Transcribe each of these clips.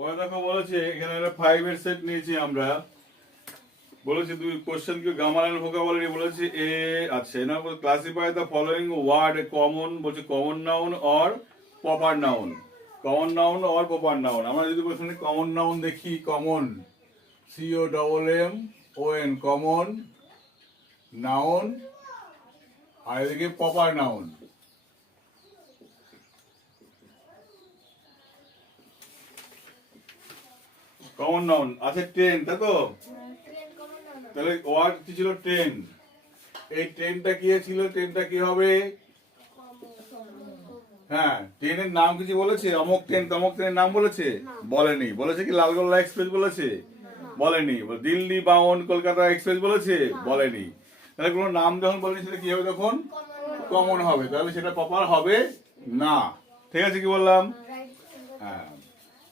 পরে দেখো বলেছে এখানে একটা 5 এর সেট নিয়েছি আমরা। বলেছে দুই কোশ্চেন কি গ্রামার এন্ড ভোকাবুলারি বলেছে এ আচ্ছা না classify the following word common বলছে common noun or proper noun. Common noun or proper noun. আমরা যদি প্রথমে কমন নাউন দেখি কমন COMMON কমন নাউন আর এদিকে প্রপার নাউন। কমন নাউন আছে ট্রেন তাই তো, তাহলে ওয়ার্ড কি ছিল ট্রেন। এই ট্রেনটা কি ছিল, ট্রেনটা কি হবে? হ্যাঁ ট্রেনের নাম কিছু বলেছে অমুক ট্রেন তমুক ট্রেনের নাম বলেছে? বলেনি। বলেছে কি লালগোলা এক্সপ্রেস বলেছে? বলেনি। দিল্লি বাউন্ড কলকাতা এক্সপ্রেস বলেছে? বলেনি। তাহলে কোনো নাম যখন বলেনি সেটা কি হবে তখন? কমন হবে। তাহলে সেটা প্রপার হবে না। ঠিক আছে কি বললাম? হ্যাঁ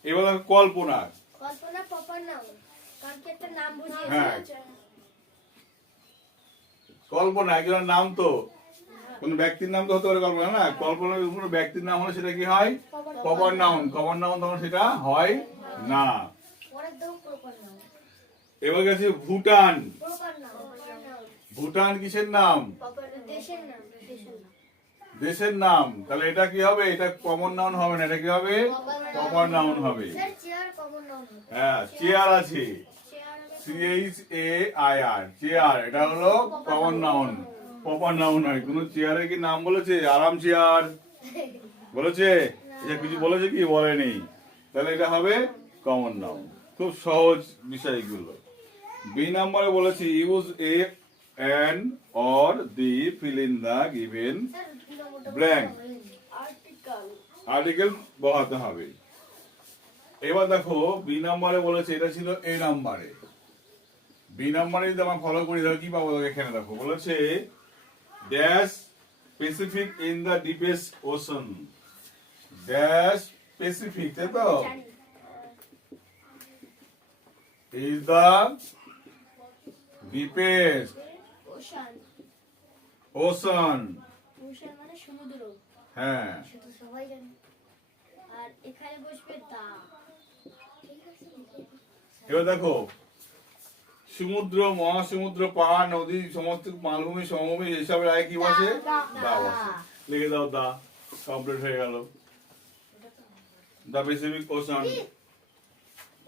এবার কল্পনা। কল্পনা প্রপার নাউন কারণ কি একটা নাম বুঝিয়ে হ্যাঁ কল্পনা একজনের নাম তো, কোন ব্যক্তির নাম তো হতে পারে কল্পনা না। কল্পনা কোনো ব্যক্তির নাম হলে সেটা কি হয়? Proper noun. প্রপার নাউন তখন সেটা হয় না। পরের দাও প্রপার নাউন। এবার গেছে ভুটান। প্রপার নাউন ভুটান কিসের নাম? প্রপার দেশের নাম দেশের নাম দেশের নাম। তাহলে এটা কি হবে? এটা কমন নাউন হবে না, এটা কি হবে? প্রপার নাউন হবে। স্যার চেয়ার কমন নাউন হবে হ্যাঁ চেয়ার আছে CHAIR চেয়ার, এটা হলো কমন নাউন। প্রপার নাউন হয়। কোন চেয়ারের কি নাম বলেছে আরাম চেয়ার বলেছে? এটা কিছু বলেছে কি? বলেনি। তাহলে এটা হবে কমন নাউন। খুব সহজ বিষয়গুলো। বি নম্বরে বলেছি use a an or the fill in the given blank. Article বসাতে হবে। এবার দেখো বি নম্বরে বলেছে, এটা ছিল এ নম্বরে। বি নম্বরে যদি আমরা ফলো করি তাহলে কি পাবো? এখানে দেখো বলেছে dash specific in the deepest ocean. Dash specific তাই তো is the deepest ocean ocean. Ocean মানে সমুদ্র। হ্যাঁ সেটা সবাই জানে। আর এখানে বসবে দা। ঠিক আছে এবার দেখো সমুদ্র মহাসমুদ্র পাহাড় নদী সমস্ত মালভূমি সমভূমি এসবের আগে কি বসে? দা বসে। লিখে দাও দা। কমপ্লিট হয়ে গেল। দা প্যাসিফিক ওশান।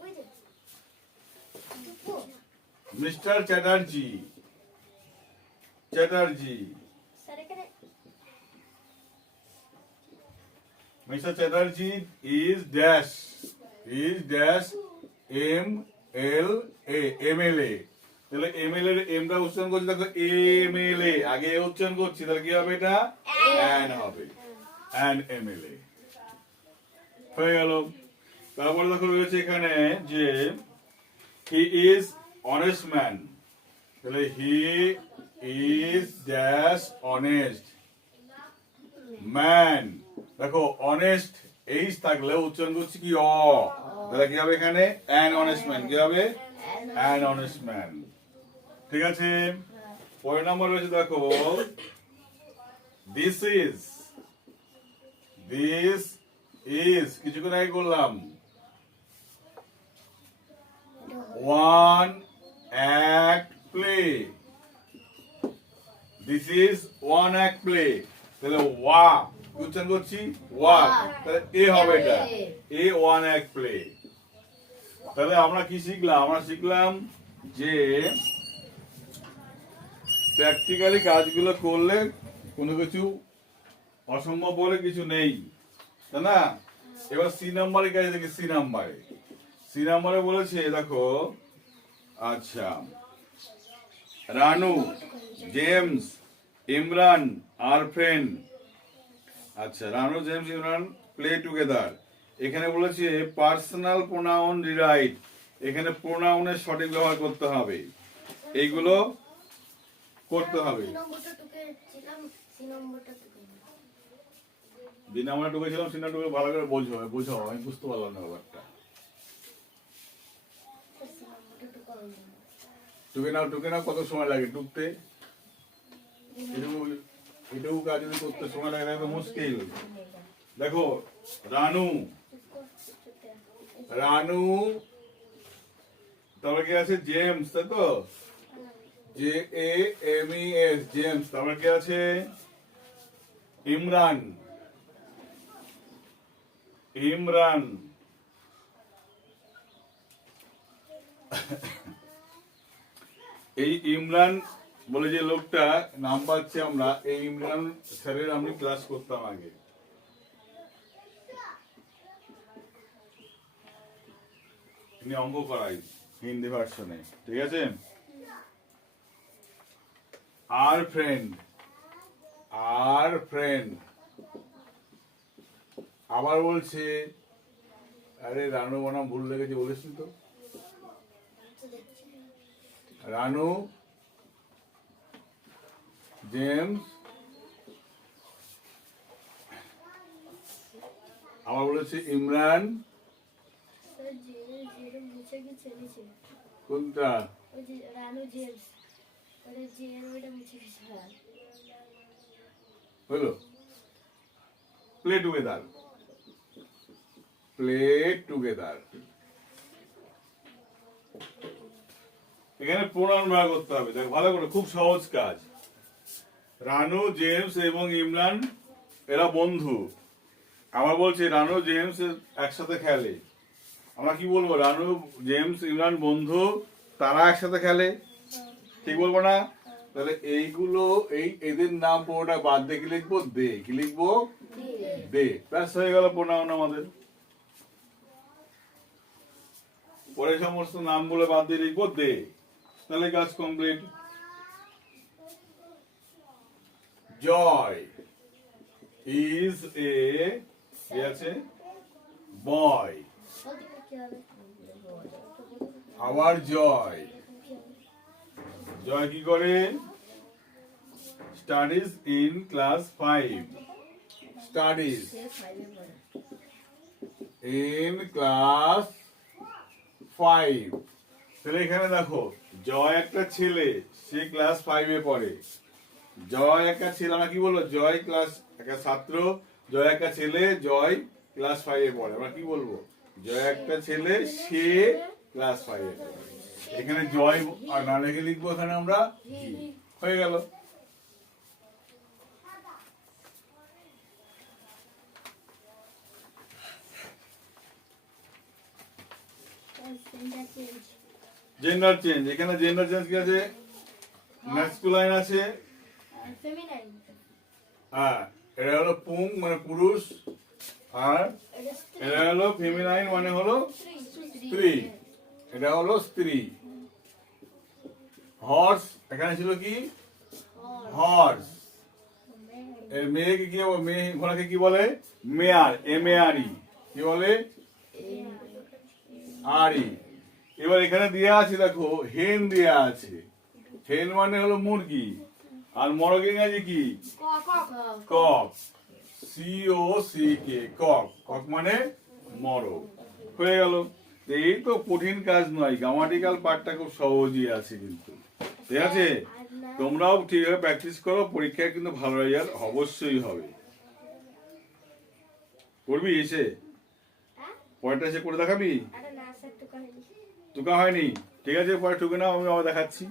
ওই যে টুকু মিস্টার চ্যাটার্জি। চ্যাটার্জি স্যার এখানে Mr. Chatterjee is dash MLA তাহলে MLA এর এমটা উচ্চারণ করছি দেখো MLA আগে উচ্চারণ করছি তাহলে কি হবে? এটা অ্যান হবে। অ্যান MLA হয়ে গেল। তারপরে দেখো রয়েছে এখানে যে হি ইজ অনেস্ট ম্যান। তাহলে he is dash honest man. দেখো অনেস্ট এইচ থাকলে উচ্চারণ করছি কি অ, তাহলে কি হবে এখানে? An honest man. কি হবে? An honest man. ঠিক আছে। পরের নম্বর রয়েছে দেখো দিস ইজ কিছুক্ষণ আগে করলাম one act play. This is one act play. তাহলে ওয়া উচ্চারণ করছি ওয়া, তাহলে এ হবে এটা এ ওয়ান অ্যাক্ট প্লে। তাহলে আমরা কি শিখলাম? আমরা শিখলাম যে প্র্যাকটিক্যালি কাজগুলো করলে কোনো কিছু অসম্ভব বলে কিছু নেই, তাই না? এবার সি নাম্বারে কাজ দেখি। সি নাম্বারে বলেছে দেখো আচ্ছা রানু জেমস ইমরান আর ফ্রেন্ড। আচ্ছা Ranu James Imran play together. এখানে বলেছে পার্সোনাল প্রোনাউন রিরাইট। এখানে প্রোনাউনের সঠিক ব্যবহার করতে হবে, এইগুলো করতে হবে। সি নম্বরটা টুকেছিলাম সি নম্বরটা টুকে দিন আমরা ঢুকেছিলাম সিনা ঢুকে ভালো করে বোঝো আমি বুঝতে পারলাম না ব্যাপারটা। সি নম্বরটা টুকে নাও কত সময় লাগে টুকতে? এটুকু কাজ যদি করতে সময় লাগে তো মুশকিল। দেখো রানু রানু, তারপরে কি আছে জেমস, তাই তো, JAMES জেমস। তারপরে কি আছে ইমরান, ইমরান। এই ইমরান বলে যে লোকটা নাম পাচ্ছি আমরা, এই ইমরান স্যারের আমি ক্লাস করতাম আগে। ইনি অঙ্ক করাই হিন্দি ভার্সনে, ঠিক আছে। আর ফ্রেন্ড, আর ফ্রেন্ড। আবার বলছে, আরে রানু বনাম ভুল লেগেছে বলিস তো। রানু, জেমস, আবার বলেছে ইমরান। স্যার যে মুছে গেছে নিচে, কোনটা? ওই যে রানু জেমস, ওটা যে ওইটা মুছে গেছে। হলো প্লে টুগেদার, প্লে টুগেদার। এখানে প্রোনাউন ব্যবহার করতে হবে, দেখ ভালো করে, খুব সহজ কাজ। রানু, জেমস এবং ইমরান এরা বন্ধু। আমার বলছে রানু জেমস একসাথে খেলে, আমরা কি বলবো? রানু জেমস ইমরান বন্ধু, তারা একসাথে খেলে, ঠিক বলবো না? তাহলে এইগুলো, এদের নাম পুরোটা বাদ দিয়ে কি লিখবো? দে। কি লিখবো? দে। ব্যাস হয়ে গেল প্রোনাউন আমাদের। পরে সমস্ত নামগুলো বাদ দিয়ে লিখবো দে, তাহলে কাজ কমপ্লিট। জয় ইজ এ কি আছে বয়, আবার জয়, জয় কি করে? Studies in class 5, studies in class 5। তাহলে এখানে দেখো, জয় একটা ছেলে, সে ক্লাস 5 এ পড়ে। জয় একটা ছেলে, আমরা কি বলবো? জয় ক্লাস, একটা ছাত্র, জয় একটা ছেলে, জয় ক্লাস 5 এ পড়ে, আমরা কি বলবো? জয় একটা ছেলে, সে ক্লাস 5 এ পড়ে। এখানে জয় আর না লিখে লিখবো এখানে আমরা হি। হয়ে গেল। জেন্ডার চেঞ্জ, এখানে জেন্ডার চেঞ্জ কি আছে? ম্যাসকুলাইন আছে, ফেমিনাইন, হ্যাঁ, এটা হলো পুং মানে পুরুষ, আর এটা হলো ফেমিনাইন মানে হলো স্ত্রী, এটা হলো স্ত্রী। হর্স, এখানে ছিল কি? হর্স। এর মেয়েকে কি বলে? মেয়ে ঘোড়াকে কি বলে? মেয়ার, MARE। কি বলে? আরি। এবার এখানে দেয়া আছে দেখো, হেন দেয়া আছে। হেন মানে হলো মুরগি, আর মরগ ইংরেজি কি? Cock, COCK, cock. কক মানে মরগ। হয়ে গেল। এই তো কঠিন কাজ নয়, গ্রামাটিক্যাল পার্টটা খুব সহজই আছে কিন্তু, ঠিক আছে। তোমরাও ঠিকভাবে প্র্যাকটিস করো, পরীক্ষায় কিন্তু ভালো রেজাল্ট অবশ্যই হবে। করবি এসে? পরেরটা এসে করে দেখাবি? টুকা হয়নি, ঠিক আছে, পরে টুকে নাও, আমি আবার দেখাচ্ছি।